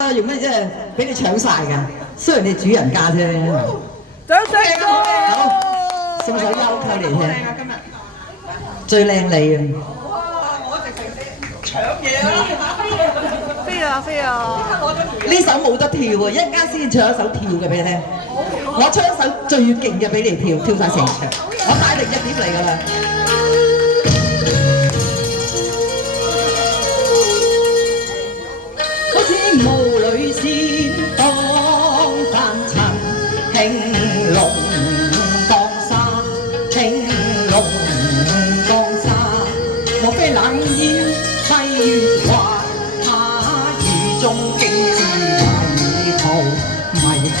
用咩啫？俾你搶晒㗎。雖然你主人家啫。掌聲好，送首優扣嚟聽。最靚你啊！哇！我直情搶嘢啦！飛啊飛啊！呢首冇得跳啊！一陣間先唱一首跳嘅俾你聽。我唱一首最勁嘅俾你跳，跳晒成場。我帶定一碟嚟㗎啦。好似霧裏仙當凡塵，興隆江山，興隆江山。莫非冷煙細月華，他雨中竟知迷途，迷途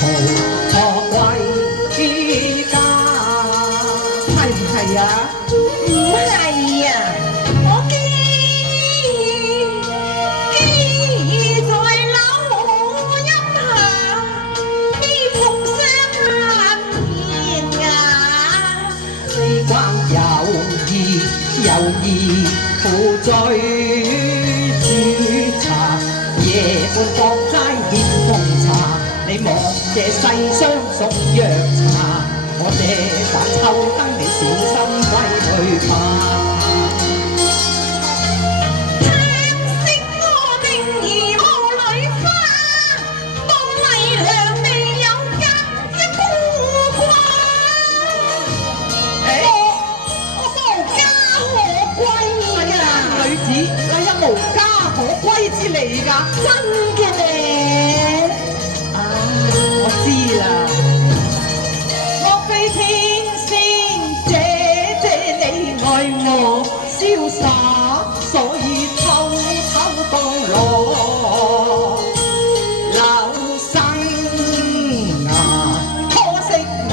何歸家？係唔係啊？唔係啊！我記在柳蔭下，悲痛相連啊！時光有意負罪煮茶，夜半放齋欠奉茶。你望這世上送藥茶，我這盞秋燈你小心歸去吧。無家可歸之理㗎，真嘅咧。啊，我知啦。莫非天仙姐姐你愛我瀟灑，所以偷偷當羅留生啊！可惜我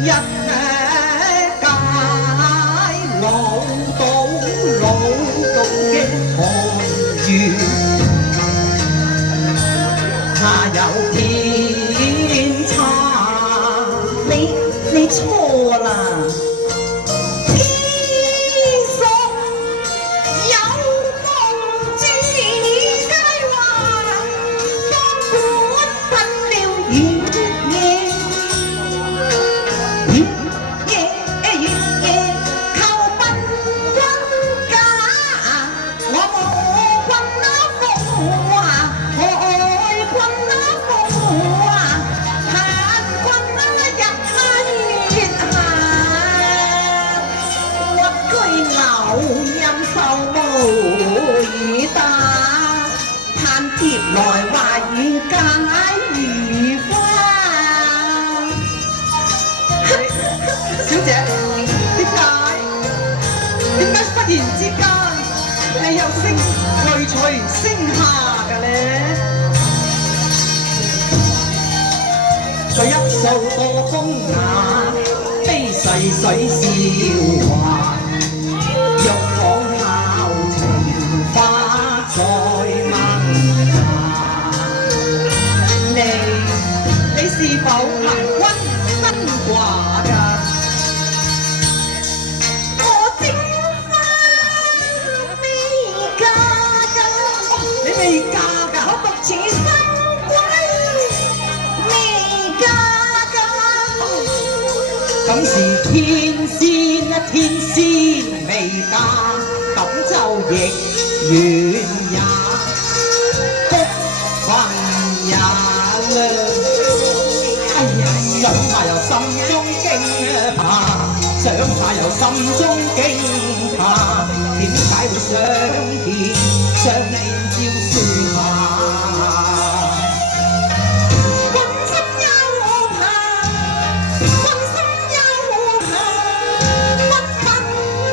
一介老到嘅寒月，他有偏差，你錯啦。來話語解如花，小姐，點解忽然之間你又識淚隨聲下嘅咧？在一數多風雅，悲逝水笑話，欲講孝情花再你是否行軍身掛㗎？我整婚未嫁㗎，你未嫁㗎？我獨似新歸未嫁㗎。咁是天仙啊，天仙未嫁，咁就亦遠也福分也啦。想下又心中驚怕，想下又心中驚怕，點解會相見相戀照樹下？君心有怕，君心有怕，不分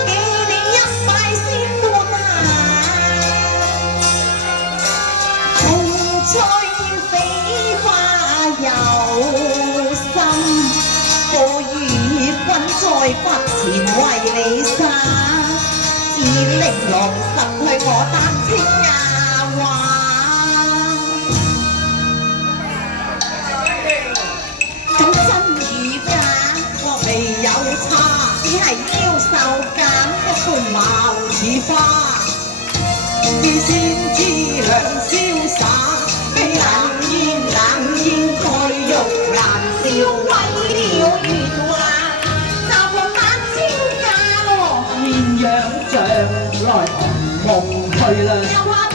記你一塊先半下，風吹飛花有我與君在骨前為你殺，只令郎失去我單親丫鬟。咁真與假我未有差，只係嬌瘦減一半貌似花，便先知兩瀟灑。來紅夢去啦。